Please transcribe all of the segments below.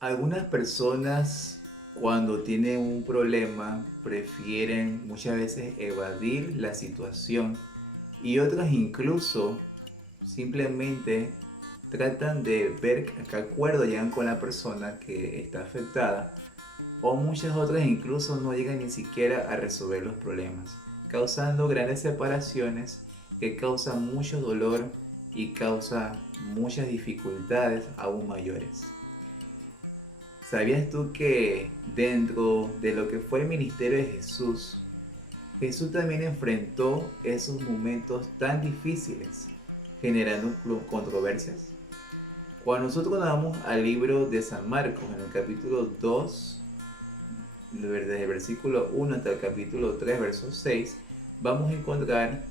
Algunas personas cuando tienen un problema prefieren muchas veces evadir la situación y otras incluso simplemente tratan de ver a qué acuerdo llegan con la persona que está afectada o muchas otras incluso no llegan ni siquiera a resolver los problemas, causando grandes separaciones que causan mucho dolor y causa muchas dificultades aún mayores. ¿Sabías tú que dentro de lo que fue el ministerio de Jesús, Jesús también enfrentó esos momentos tan difíciles, generando controversias? Cuando nosotros vamos al libro de San Marcos, en el capítulo 2, desde el versículo 1 hasta el capítulo 3, verso 6, vamos a encontrar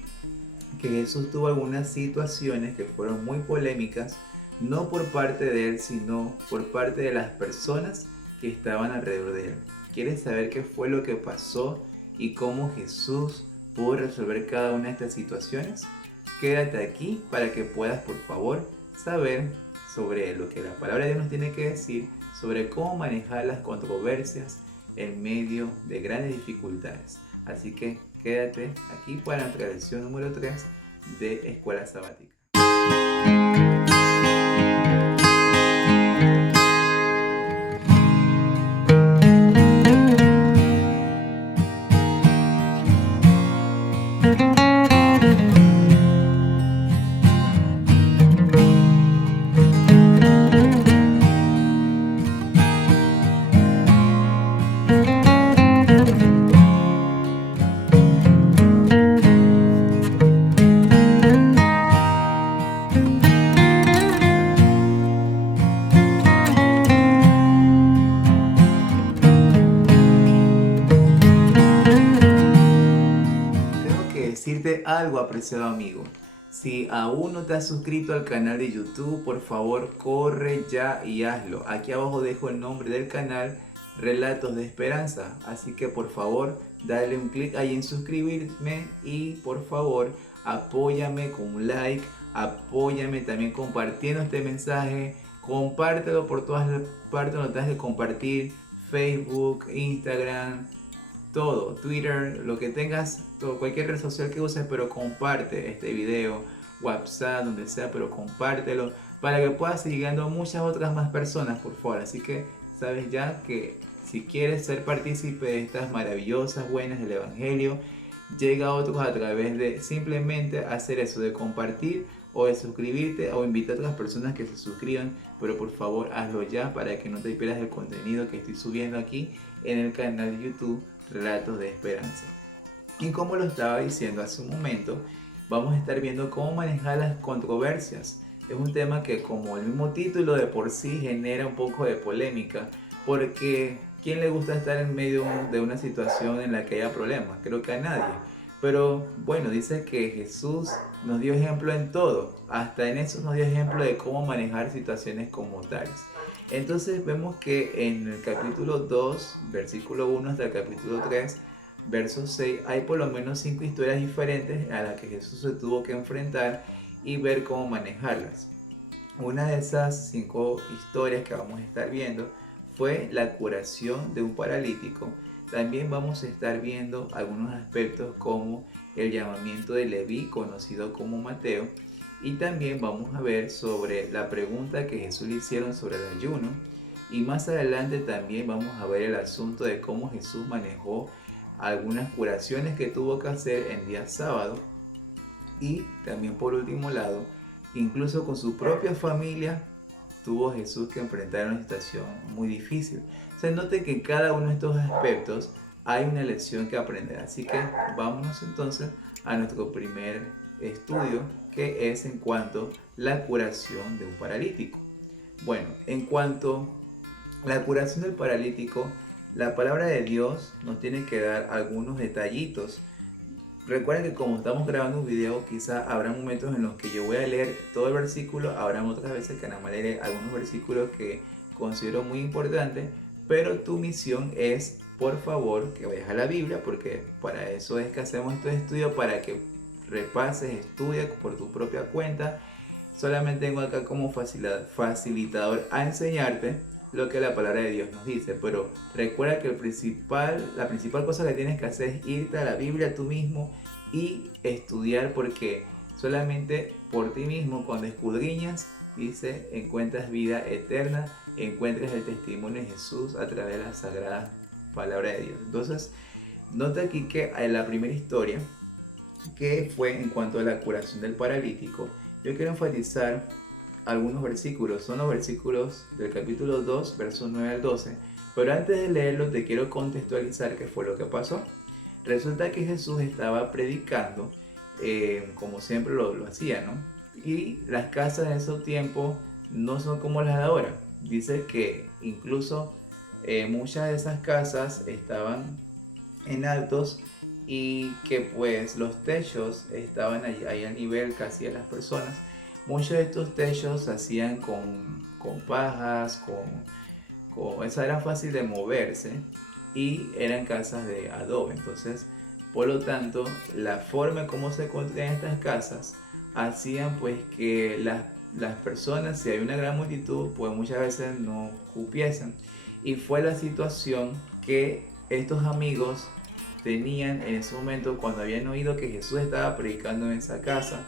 que Jesús tuvo algunas situaciones que fueron muy polémicas, no por parte de él, sino por parte de las personas que estaban alrededor de él. ¿Quieres saber qué fue lo que pasó y cómo Jesús pudo resolver cada una de estas situaciones? Quédate aquí para que puedas, por favor, saber sobre lo que la palabra de Dios nos tiene que decir, sobre cómo manejar las controversias en medio de grandes dificultades. Así que quédate aquí para nuestra lección número 3 de Escuela Sabática. Tengo que decirte algo, apreciado amigo. Si aún no te has suscrito al canal de YouTube, por favor corre ya y hazlo. Aquí abajo dejo el nombre del canal, Relatos de Esperanza. Así que por favor dale un clic ahí en suscribirme y por favor apóyame con un like, apóyame también compartiendo este mensaje, compártelo por todas las partes donde tengas que compartir, Facebook, Instagram, todo, Twitter, lo que tengas, todo, cualquier red social que uses, pero comparte este video, WhatsApp, donde sea, pero compártelo para que puedas ir llegando a muchas otras más personas, por favor. Así que sabes ya que si quieres ser partícipe de estas maravillosas, buenas del Evangelio, llega a otros a través de simplemente hacer eso, de compartir o de suscribirte o invitar a otras personas que se suscriban, pero por favor hazlo ya para que no te pierdas el contenido que estoy subiendo aquí en el canal de YouTube Relatos de Esperanza. Y como lo estaba diciendo hace un momento, vamos a estar viendo cómo manejar las controversias. Es un tema que, como el mismo título de por sí, genera un poco de polémica, porque ¿quién le gusta estar en medio de una situación en la que haya problemas? Creo que a nadie. Pero bueno, dice que Jesús nos dio ejemplo en todo, hasta en eso nos dio ejemplo de cómo manejar situaciones como tales. Entonces vemos que en el capítulo 2, versículo 1 hasta el capítulo 3, verso 6, hay por lo menos 5 historias diferentes a las que Jesús se tuvo que enfrentar y ver cómo manejarlas. Una de esas 5 historias que vamos a estar viendo fue la curación de un paralítico. También vamos a estar viendo algunos aspectos como el llamamiento de Leví, conocido como Mateo, y también vamos a ver sobre la pregunta que Jesús le hicieron sobre el ayuno. Y más adelante también vamos a ver el asunto de cómo Jesús manejó algunas curaciones que tuvo que hacer en día sábado. Y también por último lado, incluso con su propia familia, tuvo Jesús que enfrentar una situación muy difícil. Se note que en cada uno de estos aspectos hay una lección que aprender. Así que vámonos entonces a nuestro primer estudio, que es en cuanto a la curación de un paralítico. Bueno, en cuanto a la curación del paralítico, la palabra de Dios nos tiene que dar algunos detallitos. Recuerden que como estamos grabando un video, quizá habrá momentos en los que yo voy a leer todo el versículo, habrá otras veces que nada más leeré algunos versículos que considero muy importantes, pero tu misión es, por favor, que vayas a la Biblia, porque para eso es que hacemos estos estudios, para que repases, estudies por tu propia cuenta. Solamente tengo acá como facilitador a enseñarte, lo que la palabra de Dios nos dice. Pero recuerda que la principal cosa que tienes que hacer es irte a la Biblia tú mismo y estudiar, porque solamente por ti mismo, cuando escudriñas, dice, encuentras vida eterna, encuentras el testimonio de Jesús a través de la sagrada palabra de Dios. Entonces, nota aquí que en la primera historia, que fue en cuanto a la curación del paralítico, yo quiero enfatizar algunos versículos. Son los versículos del capítulo 2, versos 9 al 12. Pero antes de leerlo, te quiero contextualizar qué fue lo que pasó. Resulta que Jesús estaba predicando, como siempre lo hacía, ¿no? Y las casas en esos tiempos no son como las de ahora. Dice que incluso muchas de esas casas estaban en altos, y que pues los techos estaban ahí al nivel casi de las personas. Muchos de estos techos se hacían con pajas, esa era fácil de moverse, y eran casas de adobe. Entonces, por lo tanto, la forma en cómo se construían estas casas hacían pues que las personas, si hay una gran multitud, pues muchas veces no cupiesen. Y fue la situación que estos amigos tenían en ese momento cuando habían oído que Jesús estaba predicando en esa casa.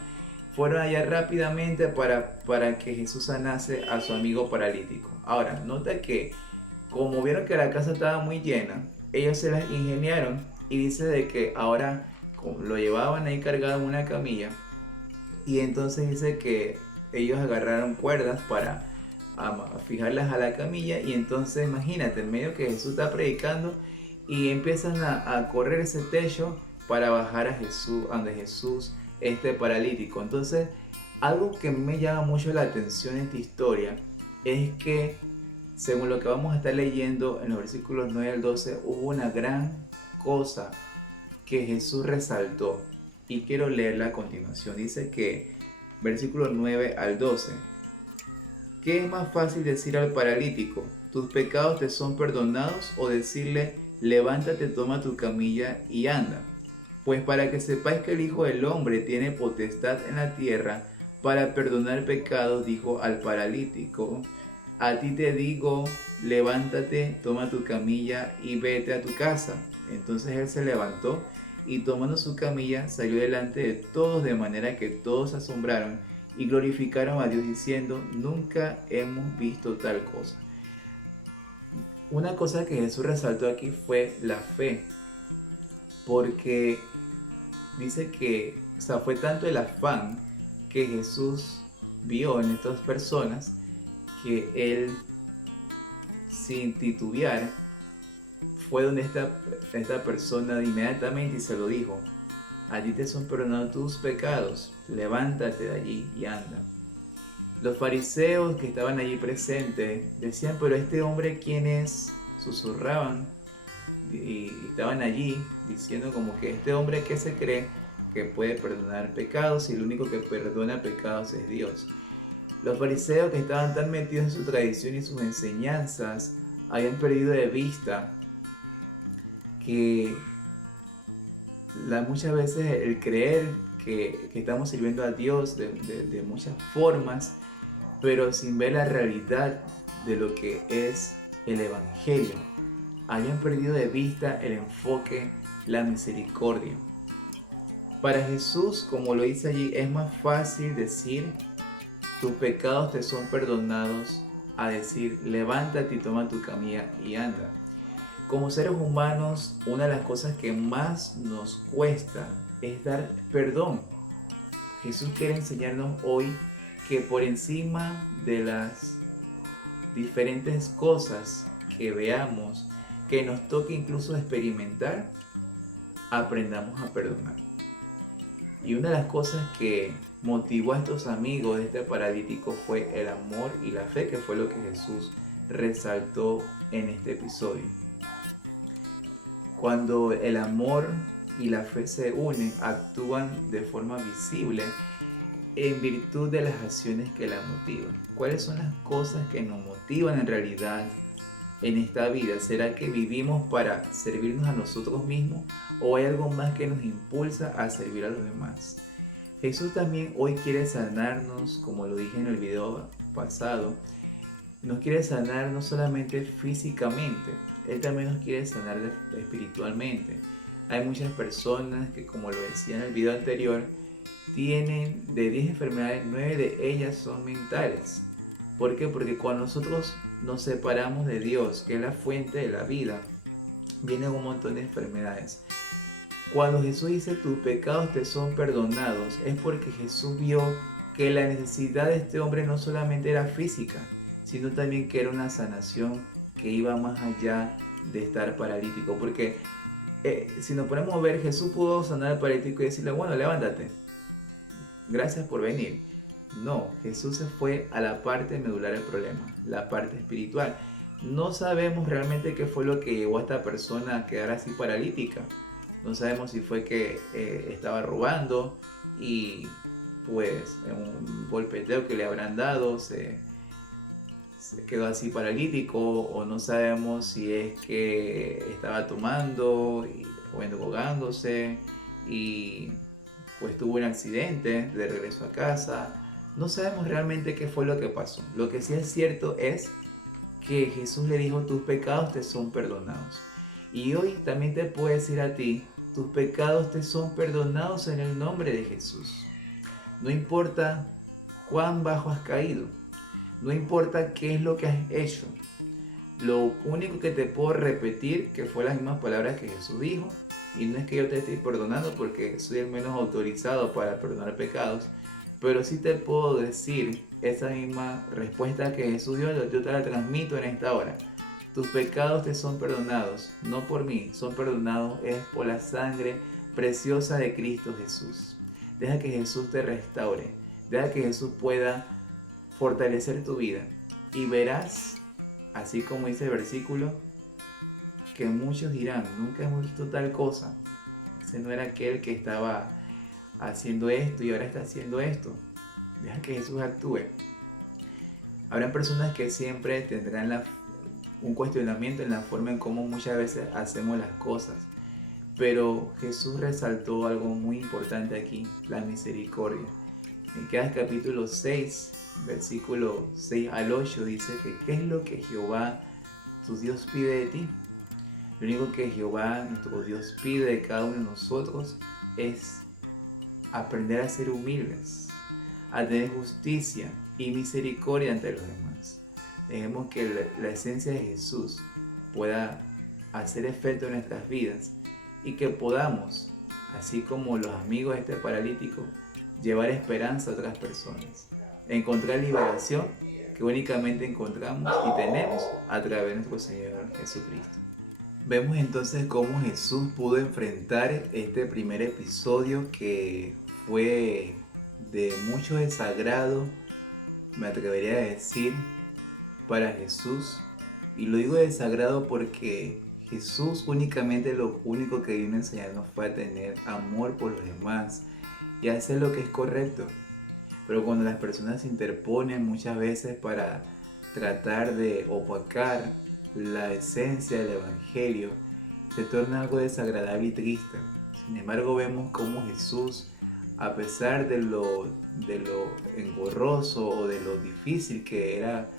Fueron allá rápidamente para que Jesús sanase a su amigo paralítico. Ahora, nota que como vieron que la casa estaba muy llena, ellos se las ingeniaron, y dice de que ahora lo llevaban ahí cargado en una camilla, y entonces dice que ellos agarraron cuerdas para fijarlas a la camilla. Y entonces imagínate, en medio que Jesús está predicando, y empiezan a correr ese techo para bajar a Jesús, ante Jesús, este paralítico. Entonces, algo que me llama mucho la atención en esta historia es que, según lo que vamos a estar leyendo en los versículos 9 al 12, hubo una gran cosa que Jesús resaltó, y quiero leerla a continuación. Dice que, versículos 9 al 12, ¿qué es más fácil decir al paralítico, tus pecados te son perdonados, o decirle, levántate, toma tu camilla y anda? Pues para que sepáis que el Hijo del Hombre tiene potestad en la tierra para perdonar pecados, dijo al paralítico, a ti te digo, levántate, toma tu camilla y vete a tu casa. Entonces él se levantó y, tomando su camilla, salió delante de todos, de manera que todos se asombraron y glorificaron a Dios diciendo, nunca hemos visto tal cosa. Una cosa que Jesús resaltó aquí fue la fe, porque dice que, o sea, fue tanto el afán que Jesús vio en estas personas, que él, sin titubear, fue donde esta persona inmediatamente y se lo dijo, a ti te son perdonados tus pecados, levántate de allí y anda. Los fariseos que estaban allí presentes decían, pero este hombre, ¿quién es? Susurraban y estaban allí diciendo como que este hombre, que se cree que puede perdonar pecados, y el único que perdona pecados es Dios. Los fariseos, que estaban tan metidos en su tradición y sus enseñanzas, habían perdido de vista que muchas veces el creer que estamos sirviendo a Dios de muchas formas, pero sin ver la realidad de lo que es el Evangelio. Habían perdido de vista el enfoque, la misericordia. Para Jesús, como lo dice allí, es más fácil decir, tus pecados te son perdonados, a decir, levántate y toma tu camilla y anda. Como seres humanos, una de las cosas que más nos cuesta es dar perdón. Jesús quiere enseñarnos hoy que por encima de las diferentes cosas que veamos, que nos toque incluso experimentar, aprendamos a perdonar. Y una de las cosas que motivó a estos amigos de este paralítico fue el amor y la fe, que fue lo que Jesús resaltó en este episodio. Cuando el amor y la fe se unen, actúan de forma visible en virtud de las acciones que la motivan. ¿Cuáles son las cosas que nos motivan en realidad en esta vida? ¿Será que vivimos para servirnos a nosotros mismos, o hay algo más que nos impulsa a servir a los demás? Jesús también hoy quiere sanarnos, como lo dije en el video pasado, Nos quiere sanar no solamente físicamente, Él también nos quiere sanar espiritualmente. Hay muchas personas que, como lo decía en el video anterior, tienen de 10 enfermedades, 9 de ellas son mentales. ¿Por qué? Porque cuando nosotros nos separamos de Dios, que es la fuente de la vida, vienen un montón de enfermedades. Cuando Jesús dice tus pecados te son perdonados, es porque Jesús vio que la necesidad de este hombre no solamente era física, sino también que era una sanación que iba más allá de estar paralítico. Porque si nos ponemos a ver, Jesús pudo sanar al paralítico y decirle, bueno, levántate, gracias por venir. No, Jesús se fue a la parte medular del problema, la parte espiritual. No sabemos realmente qué fue lo que llevó a esta persona a quedar así paralítica. No sabemos si fue que estaba robando y pues en un golpeteo que le habrán dado se quedó así paralítico, o no sabemos si es que estaba tomando o endrogándose y pues tuvo un accidente de regreso a casa. No sabemos realmente qué fue lo que pasó. Lo que sí es cierto es que Jesús le dijo, tus pecados te son perdonados. Y hoy también te puedo decir a ti, tus pecados te son perdonados en el nombre de Jesús. No importa cuán bajo has caído, no importa qué es lo que has hecho. Lo único que te puedo repetir, que fue las mismas palabras que Jesús dijo, y no es que yo te esté perdonando porque soy el menos autorizado para perdonar pecados, pero sí te puedo decir esa misma respuesta que Jesús dio, yo te la transmito en esta hora. Tus pecados te son perdonados, no por mí, son perdonados es por la sangre preciosa de Cristo Jesús. Deja que Jesús te restaure, deja que Jesús pueda fortalecer tu vida y verás, así como dice el versículo, que muchos dirán, nunca hemos visto tal cosa. Ese no era aquel que estaba haciendo esto y ahora está haciendo esto. Deja que Jesús actúe. Habrán personas que siempre tendrán un cuestionamiento en la forma en cómo muchas veces hacemos las cosas. Pero Jesús resaltó algo muy importante aquí, la misericordia. En Miqueas capítulo 6, versículo 6 al 8 dice que ¿qué es lo que Jehová, tu Dios, pide de ti? Lo único que Jehová, nuestro Dios, pide de cada uno de nosotros es aprender a ser humildes, a tener justicia y misericordia ante los demás. Dejemos que la esencia de Jesús pueda hacer efecto en nuestras vidas y que podamos, así como los amigos de este paralítico, llevar esperanza a otras personas, encontrar liberación que únicamente encontramos y tenemos a través de nuestro Señor Jesucristo. Vemos entonces cómo Jesús pudo enfrentar este primer episodio que fue de mucho desagrado, me atrevería a decir, para Jesús. Y lo digo desagrado porque Jesús únicamente lo único que vino a enseñarnos fue a tener amor por los demás y a hacer lo que es correcto. Pero cuando las personas se interponen muchas veces para tratar de opacar la esencia del Evangelio, se torna algo desagradable y triste. Sin embargo, vemos cómo Jesús, a pesar de lo engorroso o de lo difícil que era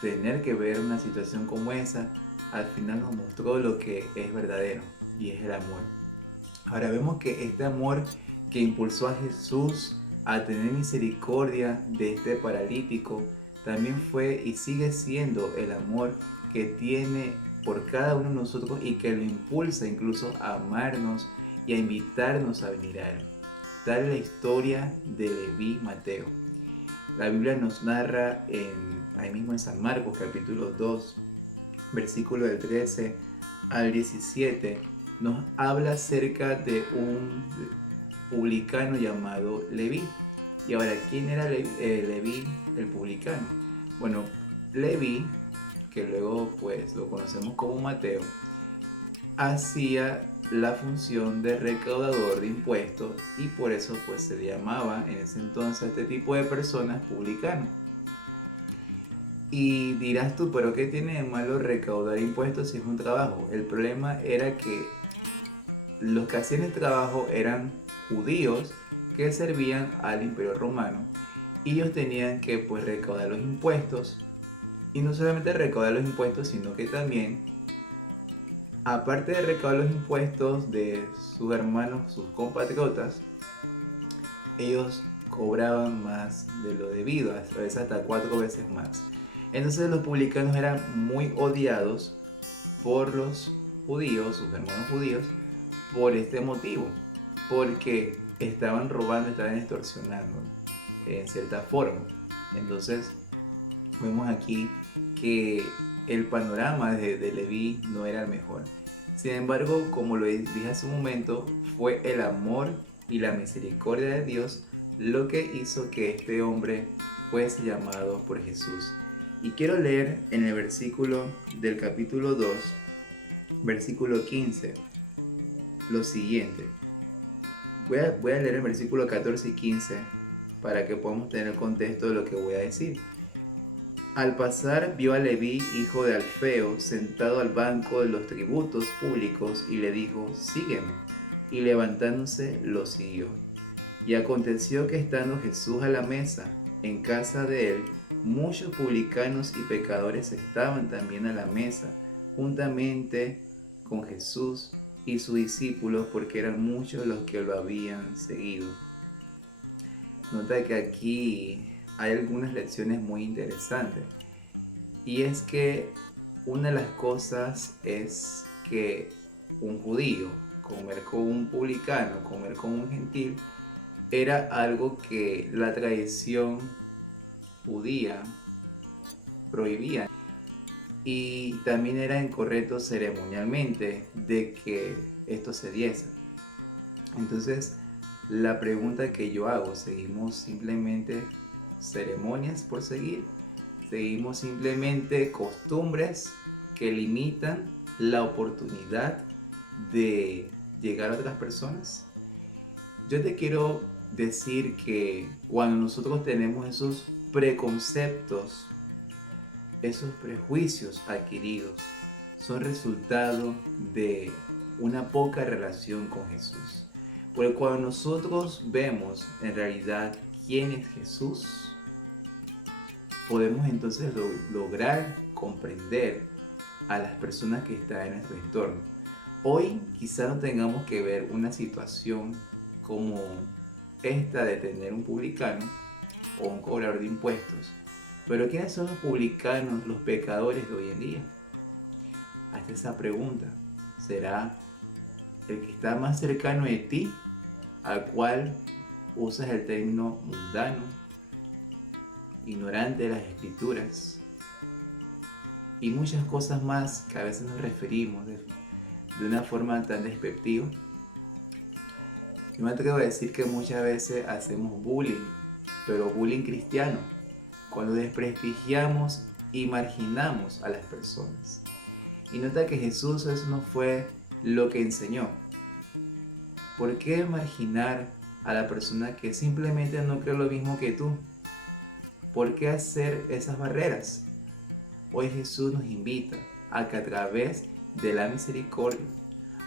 tener que ver una situación como esa, al final nos mostró lo que es verdadero y es el amor. Ahora vemos que este amor que impulsó a Jesús a tener misericordia de este paralítico también fue y sigue siendo el amor que tiene por cada uno de nosotros y que lo impulsa incluso a amarnos y a invitarnos a venir a Él. Tal es la historia de Leví Mateo. La Biblia nos narra ahí mismo en San Marcos capítulo 2, versículo del 13 al 17, nos habla acerca de un publicano llamado Leví. Y ahora, ¿quién era Leví el publicano? Bueno, Leví, que luego pues lo conocemos como Mateo, hacía la función de recaudador de impuestos y por eso pues se le llamaba en ese entonces a este tipo de personas publicano. Y dirás tú, ¿pero qué tiene de malo recaudar impuestos si es un trabajo? El problema era que los que hacían el trabajo eran judíos que servían al Imperio Romano y ellos tenían que pues recaudar los impuestos Y no solamente recaudar los impuestos, sino que también, aparte de recaudar los impuestos de sus hermanos, sus compatriotas, ellos cobraban más de lo debido, a veces hasta 4 veces más. Entonces los publicanos eran muy odiados por los judíos, sus hermanos judíos, por este motivo, porque estaban robando, estaban extorsionando en cierta forma. Entonces vemos aquí que el panorama de Leví no era el mejor. Sin embargo, como lo dije hace un momento, fue el amor y la misericordia de Dios lo que hizo que este hombre fuese llamado por Jesús. Y quiero leer en el versículo del capítulo 2, versículo 15, lo siguiente. Voy a leer el versículo 14 y 15 para que podamos tener el contexto de lo que voy a decir. Al pasar vio a Leví, hijo de Alfeo, sentado al banco de los tributos públicos y le dijo, sígueme. Y levantándose lo siguió. Y aconteció que estando Jesús a la mesa, en casa de él, muchos publicanos y pecadores estaban también a la mesa, juntamente con Jesús y sus discípulos, porque eran muchos los que lo habían seguido. Nota que aquí hay algunas lecciones muy interesantes. Y es que una de las cosas es que un judío comer con un publicano, comer con un gentil, era algo que la tradición judía prohibía. Y también era incorrecto ceremonialmente de que esto se diese. Entonces, la pregunta que yo hago, ¿seguimos simplemente ceremonias por seguir? ¿Seguimos simplemente costumbres que limitan la oportunidad de llegar a otras personas? Yo te quiero decir que cuando nosotros tenemos esos preconceptos, esos prejuicios adquiridos, son resultado de una poca relación con Jesús. Porque cuando nosotros vemos en realidad quién es Jesús, podemos entonces lograr comprender a las personas que están en nuestro entorno. Hoy quizá no tengamos que ver una situación como esta de tener un publicano o un cobrador de impuestos. Pero ¿quiénes son los publicanos, los pecadores de hoy en día? Hazte esa pregunta. ¿Será el que está más cercano de ti, al cual usas el término mundano, ignorante de las escrituras y muchas cosas más que a veces nos referimos de una forma tan despectiva? Yo me atrevo a decir que muchas veces hacemos bullying, pero bullying cristiano, cuando desprestigiamos y marginamos a las personas. Y nota que Jesús eso no fue lo que enseñó. ¿Por qué marginar a la persona que simplemente no cree lo mismo que tú? ¿Por qué hacer esas barreras? Hoy Jesús nos invita a que a través de la misericordia,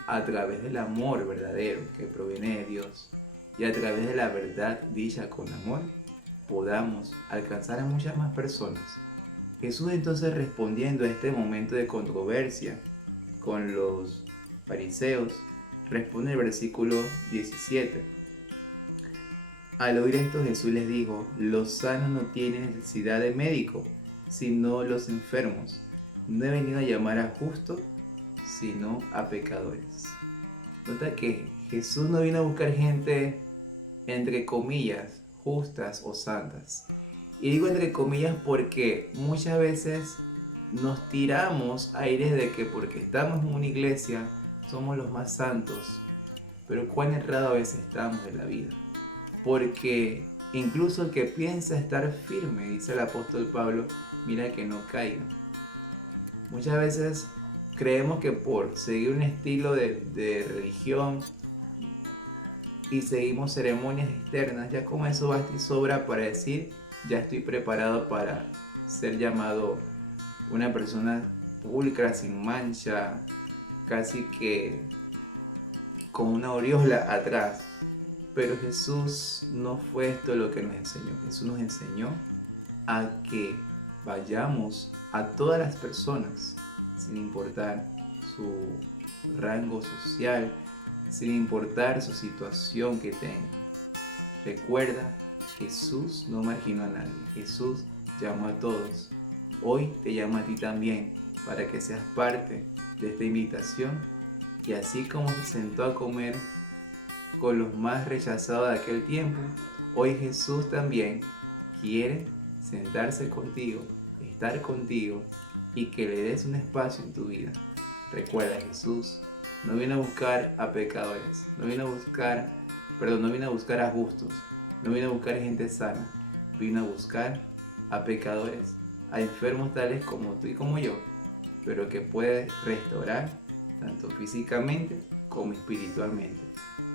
a través del amor verdadero que proviene de Dios y a través de la verdad dicha con amor, podamos alcanzar a muchas más personas. Jesús entonces, respondiendo a este momento de controversia con los fariseos, responde el versículo 17. Al oír esto, Jesús les dijo, los sanos no tienen necesidad de médico, sino los enfermos. No he venido a llamar a justos, sino a pecadores. Nota que Jesús no vino a buscar gente, entre comillas, justas o santas. Y digo entre comillas porque muchas veces nos tiramos aires de que porque estamos en una iglesia somos los más santos. Pero cuán errado a veces estamos en la vida. Porque incluso el que piensa estar firme, dice el apóstol Pablo, mira que no caiga. Muchas veces creemos que por seguir un estilo de religión y seguimos ceremonias externas, ya como eso basta y sobra para decir, ya estoy preparado para ser llamado una persona pulcra, sin mancha, casi que con una aureola atrás. Pero Jesús no fue esto lo que nos enseñó. Jesús nos enseñó a que vayamos a todas las personas, sin importar su rango social, sin importar su situación que tengan. Recuerda, Jesús no marginó a nadie, Jesús llamó a todos. Hoy te llama a ti también para que seas parte de esta invitación y así como se sentó a comer con los más rechazados de aquel tiempo, hoy Jesús también quiere sentarse contigo, estar contigo y que le des un espacio en tu vida. Recuerda, Jesús no viene a buscar a pecadores, no viene a buscar a justos, no viene a buscar gente sana, vino a buscar a pecadores, a enfermos tales como tú y como yo, pero que puede restaurar tanto físicamente como espiritualmente,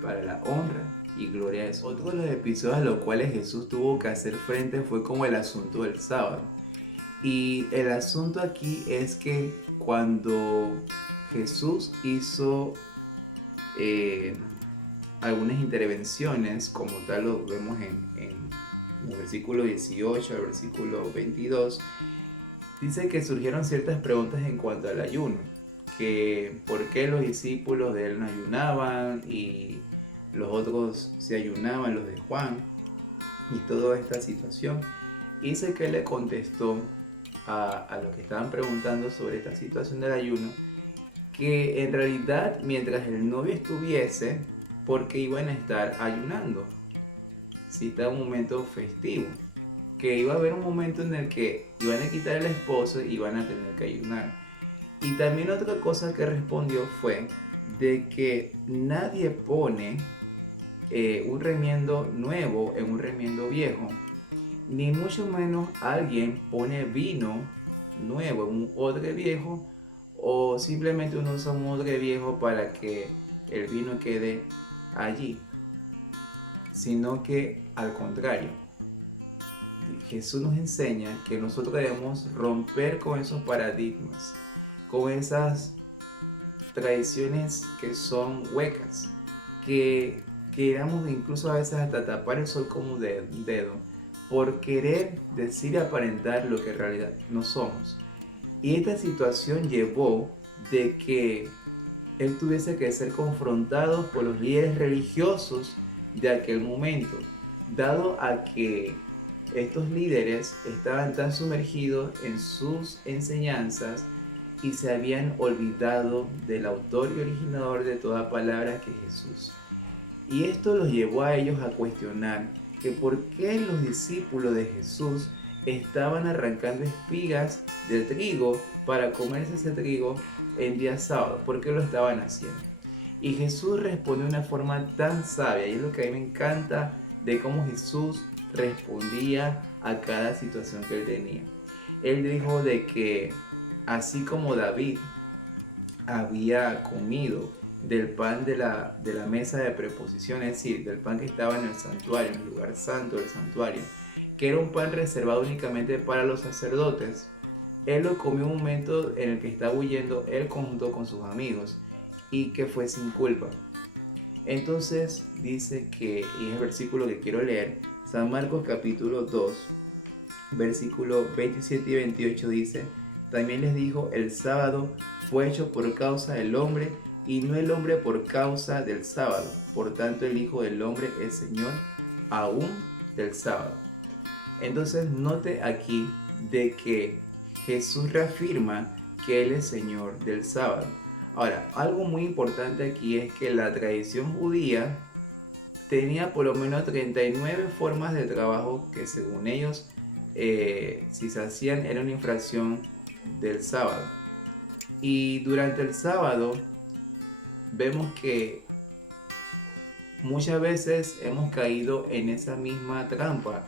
para la honra y gloria de Dios. Otro de los episodios a los cuales Jesús tuvo que hacer frente fue como el asunto del sábado. Y el asunto aquí es que cuando Jesús hizo algunas intervenciones, como tal lo vemos en el versículo 18 al versículo 22, dice que surgieron ciertas preguntas en cuanto al ayuno, que por qué los discípulos de él no ayunaban y los otros sí ayunaban, los de Juan, y toda esta situación. Y dice que él le contestó a los que estaban preguntando sobre esta situación del ayuno, que en realidad mientras el novio estuviese, porque iban a estar ayunando, si está un momento festivo, que iba a haber un momento en el que iban a quitar el esposo y iban a tener que ayunar. Y también otra cosa que respondió fue de que nadie pone un remiendo nuevo en un remiendo viejo, ni mucho menos alguien pone vino nuevo en un odre viejo, o simplemente uno usa un odre viejo para que el vino quede allí, sino que al contrario, Jesús nos enseña que nosotros debemos romper con esos paradigmas, con esas tradiciones que son huecas, que queramos incluso a veces hasta tapar el sol con un dedo, por querer decir y aparentar lo que en realidad no somos. Y esta situación llevó de que él tuviese que ser confrontado por los líderes religiosos de aquel momento, dado a que estos líderes estaban tan sumergidos en sus enseñanzas y se habían olvidado del autor y originador de toda palabra, que es Jesús. Y esto los llevó a ellos a cuestionar que por qué los discípulos de Jesús estaban arrancando espigas del trigo para comerse ese trigo en día sábado, por qué lo estaban haciendo. Y Jesús respondió de una forma tan sabia, y es lo que a mí me encanta de cómo Jesús respondía a cada situación que él tenía. Él dijo de que así como David había comido del pan de la mesa de preposición, es decir, del pan que estaba en el santuario, en el lugar santo del santuario, que era un pan reservado únicamente para los sacerdotes, él lo comió en un momento en el que estaba huyendo él junto con sus amigos, y que fue sin culpa. Entonces dice que, y es el versículo que quiero leer, San Marcos capítulo 2, versículo 27 y 28 dice: también les dijo, el sábado fue hecho por causa del hombre, y no el hombre por causa del sábado. Por tanto, el Hijo del Hombre es Señor aún del sábado. Entonces, note aquí de que Jesús reafirma que Él es Señor del sábado. Ahora, algo muy importante aquí es que la tradición judía tenía por lo menos 39 formas de trabajo que, según ellos, si se hacían, era una infracción del sábado. Y durante el sábado vemos que muchas veces hemos caído en esa misma trampa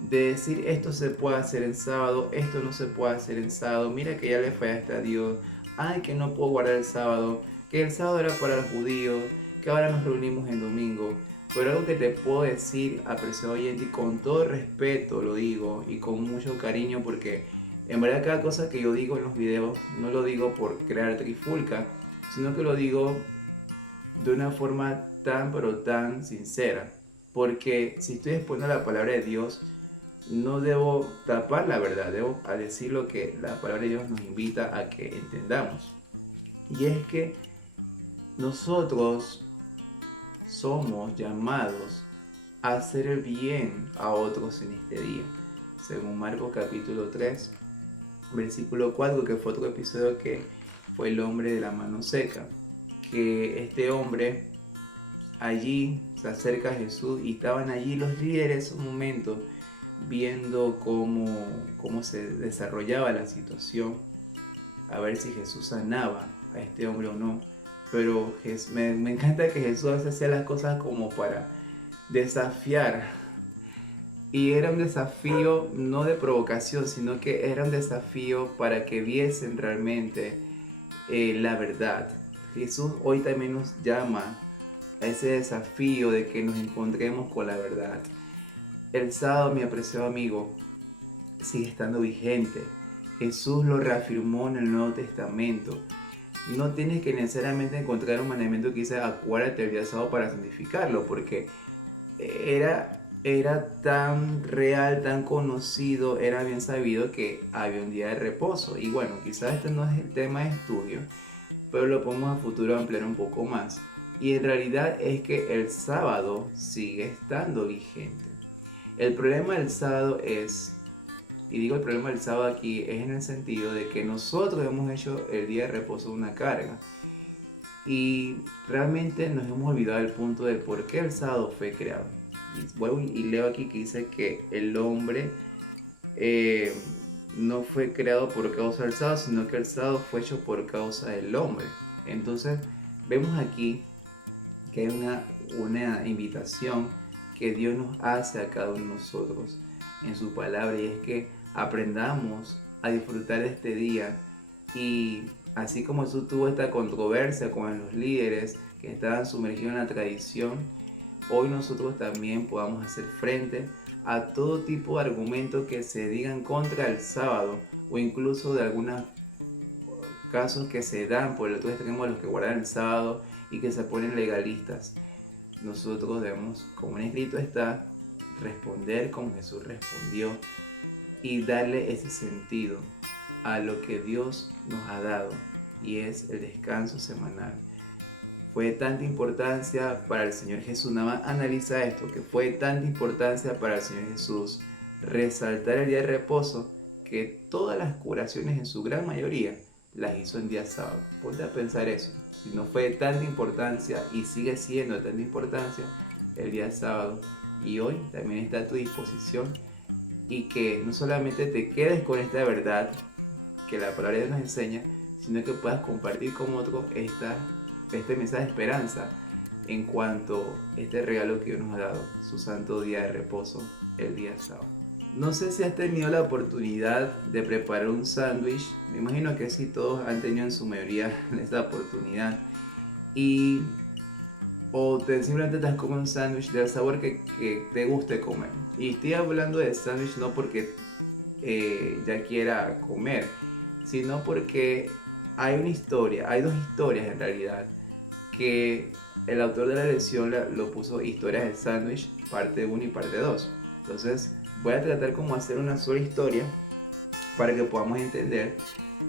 de decir esto se puede hacer en sábado, esto no se puede hacer en sábado, mira que ya le fallaste a Dios, ay que no puedo guardar el sábado, que el sábado era para los judíos, que ahora nos reunimos en domingo. Pero algo que te puedo decir, apreciado oyente, y con todo respeto lo digo y con mucho cariño, porque en verdad cada cosa que yo digo en los videos no lo digo por crear trifulca, sino que lo digo de una forma tan pero tan sincera, porque si estoy exponiendo la palabra de Dios, no debo tapar la verdad, debo a decir lo que la palabra de Dios nos invita a que entendamos. Y es que nosotros somos llamados a hacer el bien a otros en este día. Según Marcos capítulo 3, versículo 4, que fue otro episodio que fue el hombre de la mano seca. Que este hombre allí se acerca a Jesús y estaban allí los líderes un momento viendo cómo se desarrollaba la situación, a ver si Jesús sanaba a este hombre o no. Pero me encanta que Jesús hacía las cosas como para desafiar. Y era un desafío no de provocación, sino que era un desafío para que viesen realmente la verdad. Jesús hoy también nos llama a ese desafío de que nos encontremos con la verdad. El sábado, mi apreciado amigo, sigue estando vigente. Jesús lo reafirmó en el Nuevo Testamento. No tienes que necesariamente encontrar un mandamiento que dice acuérdate el día sábado para santificarlo, porque era tan real, tan conocido, era bien sabido que había un día de reposo. Y bueno, quizás este no es el tema de estudio, pero lo podemos a futuro ampliar un poco más. Y en realidad es que el sábado sigue estando vigente. El problema del sábado es, y digo el problema del sábado aquí, es en el sentido de que nosotros hemos hecho el día de reposo una carga. Y realmente nos hemos olvidado el punto de por qué el sábado fue creado. Y vuelvo y leo aquí que dice que el hombre no fue creado por causa del sábado, sino que el sábado fue hecho por causa del hombre. Entonces vemos aquí que hay una invitación que Dios nos hace a cada uno de nosotros en su palabra, y es que aprendamos a disfrutar de este día. Y así como Jesús tuvo esta controversia con los líderes que estaban sumergidos en la tradición, hoy nosotros también podamos hacer frente a todo tipo de argumentos que se digan contra el sábado, o incluso de algunos casos que se dan por el otro extremo de los que guardan el sábado y que se ponen legalistas. Nosotros debemos, como en escrito está, responder como Jesús respondió y darle ese sentido a lo que Dios nos ha dado, y es el descanso semanal. Fue de tanta importancia para el Señor Jesús, nada más analiza esto, que fue de tanta importancia para el Señor Jesús resaltar el día de reposo, que todas las curaciones en su gran mayoría las hizo en día sábado. Ponte a pensar eso. Si no fue de tanta importancia y sigue siendo de tanta importancia el día sábado, y hoy también está a tu disposición, y que no solamente te quedes con esta verdad que la palabra de Dios nos enseña, sino que puedas compartir con otros este mensaje de esperanza en cuanto a este regalo que Dios nos ha dado, su santo día de reposo, el día sábado. No sé si has tenido la oportunidad de preparar un sándwich. Me imagino que sí, todos han tenido en su mayoría esta oportunidad. O simplemente te has comido un sándwich del sabor que te guste comer. Y estoy hablando de sándwich no porque ya quiera comer, sino porque hay una historia, hay dos historias en realidad, que el autor de la lección lo puso historias del sándwich, parte 1 y parte 2. Entonces voy a tratar como hacer una sola historia para que podamos entender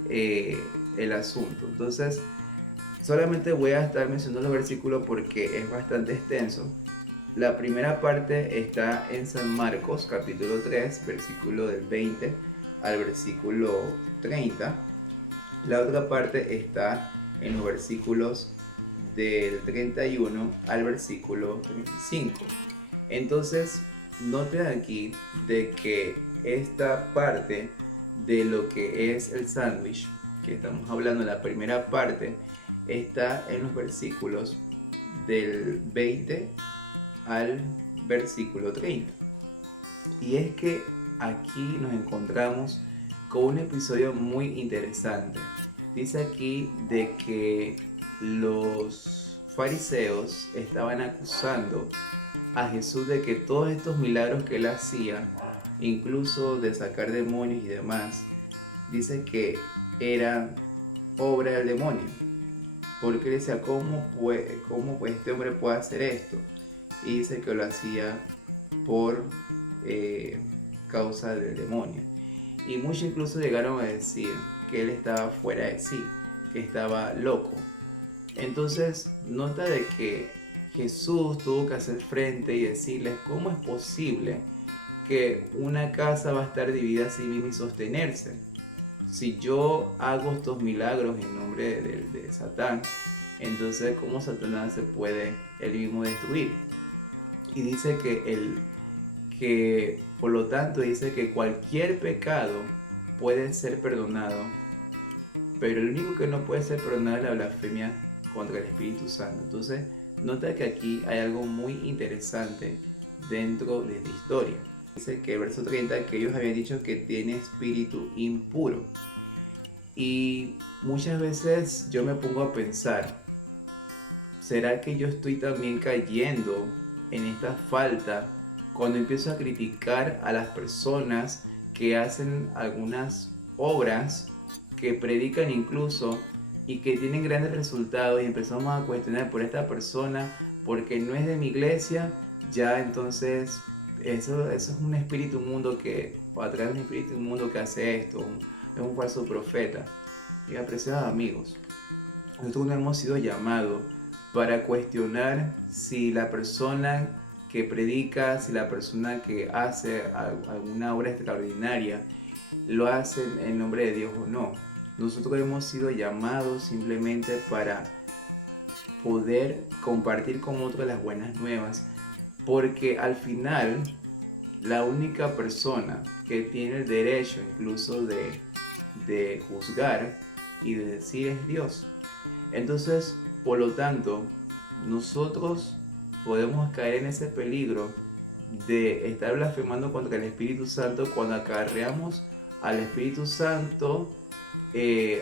el asunto. Entonces solamente voy a estar mencionando los versículos porque es bastante extenso. La primera parte está en San Marcos capítulo 3, versículo del 20 al versículo 30. La otra parte está en los versículos del 31 al versículo 35. Entonces, noten aquí de que esta parte de lo que es el sándwich, que estamos hablando, la primera parte, está en los versículos del 20 al versículo 30. Y es que aquí nos encontramos con un episodio muy interesante. Dice aquí de que los fariseos estaban acusando a Jesús de que todos estos milagros que él hacía, incluso de sacar demonios y demás, dice que eran obra del demonio. Porque decía, ¿cómo pues este hombre puede hacer esto? Y dice que lo hacía por causa del demonio. Y muchos incluso llegaron a decir que él estaba fuera de sí, que estaba loco. Entonces nota de que Jesús tuvo que hacer frente y decirles cómo es posible que una casa va a estar dividida a sí misma y sostenerse. Si yo hago estos milagros en nombre de Satán, entonces cómo Satanás se puede él mismo destruir. Y dice que por lo tanto dice que cualquier pecado puede ser perdonado, pero el único que no puede ser perdonado es la blasfemia contra el Espíritu Santo. Entonces nota que aquí hay algo muy interesante dentro de esta historia. Dice que el verso 30 que ellos habían dicho que tiene espíritu impuro. Y muchas veces yo me pongo a pensar, ¿será que yo estoy también cayendo en esta falta cuando empiezo a criticar a las personas que hacen algunas obras, que predican incluso y que tienen grandes resultados, y empezamos a cuestionar por esta persona porque no es de mi iglesia? Ya entonces eso es un espíritu inmundo que, o a través de un espíritu inmundo que hace esto, es un falso profeta. Y apreciados amigos, nosotros no hemos sido llamados para cuestionar si la persona que predica, si la persona que hace alguna obra extraordinaria lo hace en nombre de Dios o no. Nosotros hemos sido llamados simplemente para poder compartir con otros las buenas nuevas, porque al final la única persona que tiene el derecho incluso de juzgar y de decir es Dios. Entonces, por lo tanto, nosotros podemos caer en ese peligro de estar blasfemando contra el Espíritu Santo cuando acarreamos al Espíritu Santo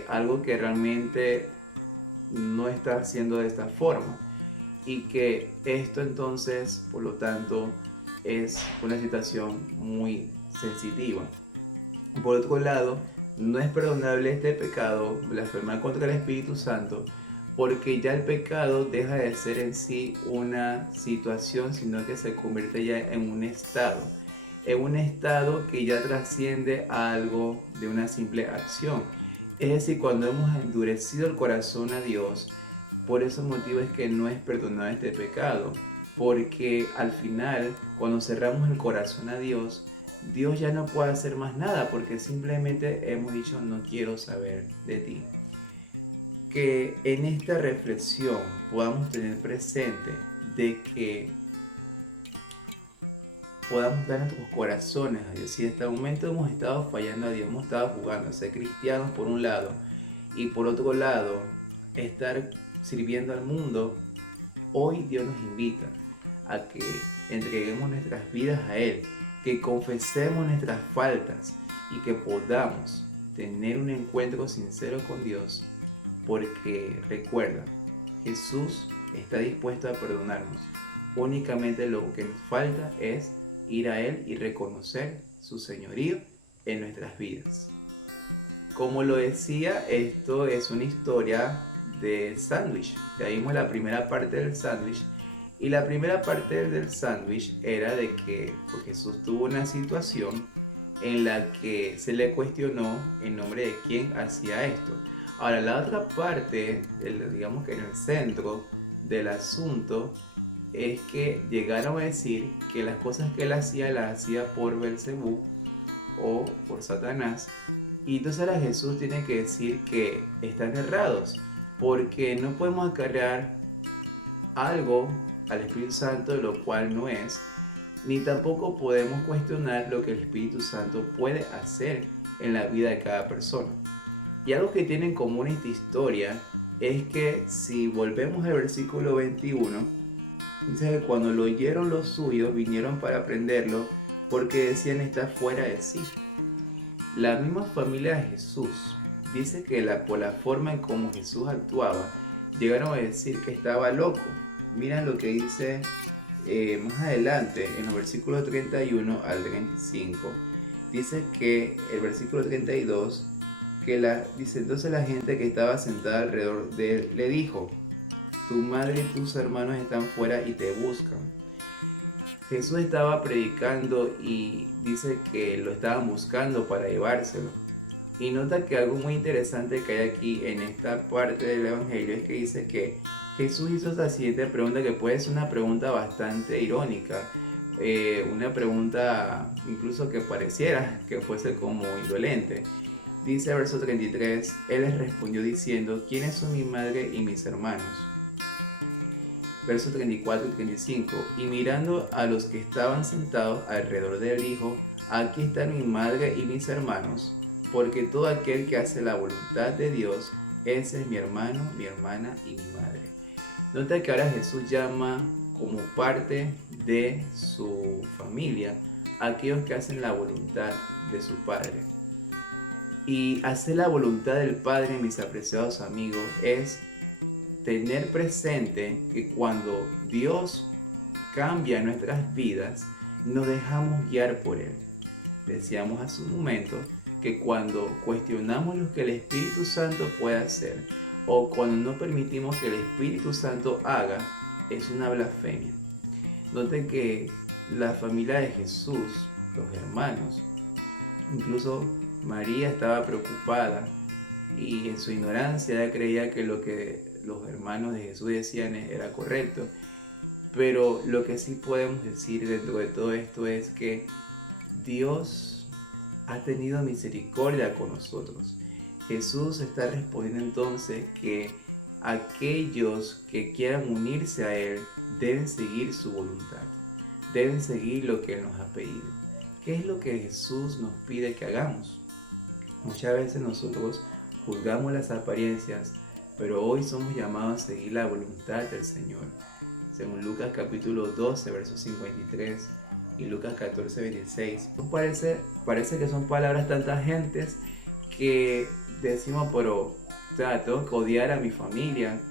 algo que realmente no está haciendo de esta forma, y que esto entonces, por lo tanto, es una situación muy sensitiva. Por otro lado, no es perdonable este pecado, blasfemar contra el Espíritu Santo, porque ya el pecado deja de ser en sí una situación, sino que se convierte ya en un estado que ya trasciende a algo de una simple acción. Es decir, cuando hemos endurecido el corazón a Dios, por esos motivos es que no es perdonado este pecado, porque al final, cuando cerramos el corazón a Dios, Dios ya no puede hacer más nada, porque simplemente hemos dicho no quiero saber de ti. Que en esta reflexión podamos tener presente de que podamos dar nuestros corazones a Dios. Si hasta el momento hemos estado fallando a Dios, hemos estado jugando a ser cristianos por un lado y por otro lado estar sirviendo al mundo, hoy Dios nos invita a que entreguemos nuestras vidas a Él, que confesemos nuestras faltas y que podamos tener un encuentro sincero con Dios, porque recuerda, Jesús está dispuesto a perdonarnos. Únicamente lo que nos falta es ir a Él y reconocer su señorío en nuestras vidas. Como lo decía, esto es una historia de sándwich. Ya vimos la primera parte del sándwich. Y la primera parte del sándwich era de que pues, Jesús tuvo una situación en la que se le cuestionó en nombre de quién hacía esto. Ahora, la otra parte, digamos que en el centro del asunto, es que llegaron a decir que las cosas que él hacía, las hacía por Belcebú o por Satanás. Y entonces ahora Jesús tiene que decir que están errados, porque no podemos acarrear algo al Espíritu Santo lo cual no es, ni tampoco podemos cuestionar lo que el Espíritu Santo puede hacer en la vida de cada persona. Y algo que tiene en común esta historia es que si volvemos al versículo 21, dice que cuando lo oyeron los suyos vinieron para aprenderlo porque decían estar fuera de sí. La misma familia de Jesús dice que por la forma en cómo Jesús actuaba, llegaron a decir que estaba loco. Miren lo que dice más adelante en los versículos 31 al 35. Dice que el versículo 32, dice entonces la gente que estaba sentada alrededor de él le dijo: tu madre y tus hermanos están fuera y te buscan. Jesús estaba predicando y dice que lo estaban buscando para llevárselo. Y nota que algo muy interesante que hay aquí en esta parte del Evangelio es que dice que Jesús hizo esta siguiente pregunta, que puede ser una pregunta bastante irónica, una pregunta incluso que pareciera que fuese como indolente. Dice el verso 33, Él les respondió diciendo, ¿quiénes son mi madre y mis hermanos? Versos 34 y 35, y mirando a los que estaban sentados alrededor del dijo, aquí están mi madre y mis hermanos, porque todo aquel que hace la voluntad de Dios, ese es mi hermano, mi hermana y mi madre. Nota que ahora Jesús llama como parte de su familia a aquellos que hacen la voluntad de su Padre. Y hacer la voluntad del Padre, mis apreciados amigos, es tener presente que cuando Dios cambia nuestras vidas, nos dejamos guiar por Él. Decíamos hace un momento que cuando cuestionamos lo que el Espíritu Santo puede hacer o cuando no permitimos que el Espíritu Santo haga, es una blasfemia. Noten que la familia de Jesús, los hermanos, incluso María estaba preocupada y en su ignorancia ella creía que lo que los hermanos de Jesús decían era correcto. Pero lo que sí podemos decir dentro de todo esto es que Dios ha tenido misericordia con nosotros. Jesús está respondiendo entonces que aquellos que quieran unirse a Él deben seguir su voluntad, deben seguir lo que Él nos ha pedido. ¿Qué es lo que Jesús nos pide que hagamos? Muchas veces nosotros juzgamos las apariencias, pero hoy somos llamados a seguir la voluntad del Señor. Según Lucas capítulo 12, versos 53 y Lucas 14, 26. Parece que son palabras tan tangentes que decimos, pero tengo que odiar a mi familia,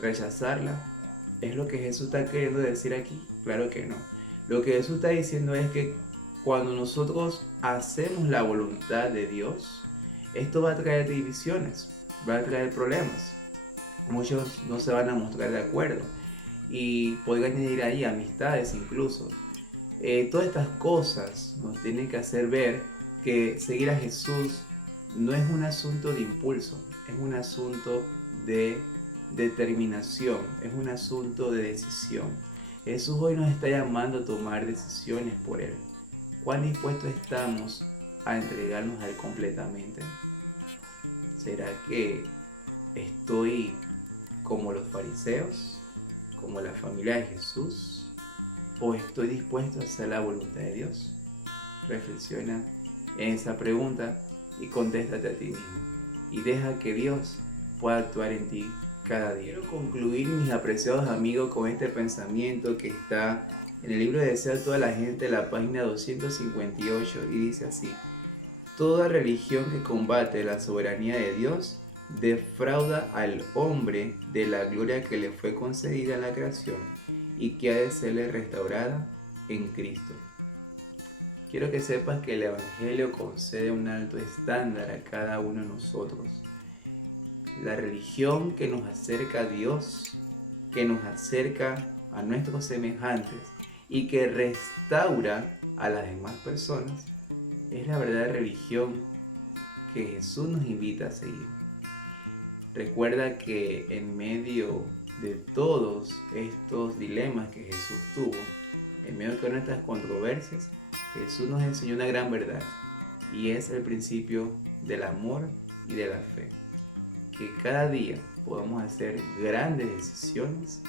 rechazarla. ¿Es lo que Jesús está queriendo decir aquí? Claro que no. Lo que Jesús está diciendo es que cuando nosotros hacemos la voluntad de Dios, esto va a traer divisiones, va a traer problemas. Muchos no se van a mostrar de acuerdo y podría añadir ahí amistades incluso. Todas estas cosas nos tienen que hacer ver que seguir a Jesús no es un asunto de impulso, es un asunto de determinación, es un asunto de decisión. Jesús hoy nos está llamando a tomar decisiones por Él. ¿Cuán dispuestos estamos a entregarnos a Él completamente? ¿Será que estoy como los fariseos, como la familia de Jesús? ¿O estoy dispuesto a hacer la voluntad de Dios? Reflexiona en esa pregunta y contéstate a ti mismo. Y deja que Dios pueda actuar en ti cada día. Quiero concluir, mis apreciados amigos, con este pensamiento que está en el libro de Deseo a toda la gente, la página 258, y dice así: toda religión que combate la soberanía de Dios defrauda al hombre de la gloria que le fue concedida en la creación y que ha de serle restaurada en Cristo. Quiero que sepas que el Evangelio concede un alto estándar a cada uno de nosotros. La religión que nos acerca a Dios, que nos acerca a nuestros semejantes y que restaura a las demás personas, es la verdadera religión que Jesús nos invita a seguir. Recuerda que en medio de todos estos dilemas que Jesús tuvo, en medio de nuestras controversias, Jesús nos enseñó una gran verdad, y es el principio del amor y de la fe. Que cada día podamos hacer grandes decisiones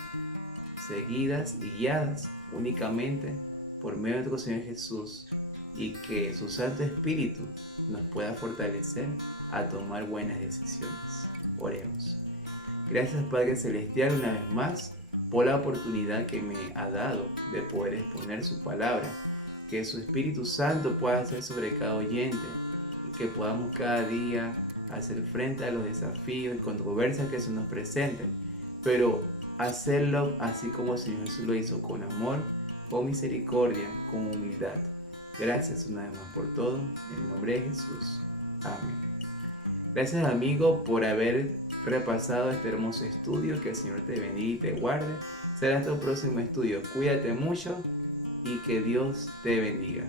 seguidas y guiadas únicamente por medio de nuestro Señor Jesús, y que su Santo Espíritu nos pueda fortalecer a tomar buenas decisiones. Oremos. Gracias, Padre Celestial, una vez más por la oportunidad que me ha dado de poder exponer su palabra. Que su Espíritu Santo pueda hacer sobre cada oyente y que podamos cada día hacer frente a los desafíos y controversias que se nos presenten, pero hacerlo así como el Señor Jesús lo hizo, con amor, con misericordia, con humildad. Gracias una vez más por todo, en el nombre de Jesús. Amén. Gracias, amigo, por haber repasado este hermoso estudio. Que el Señor te bendiga y te guarde. Será hasta el próximo estudio. Cuídate mucho y que Dios te bendiga.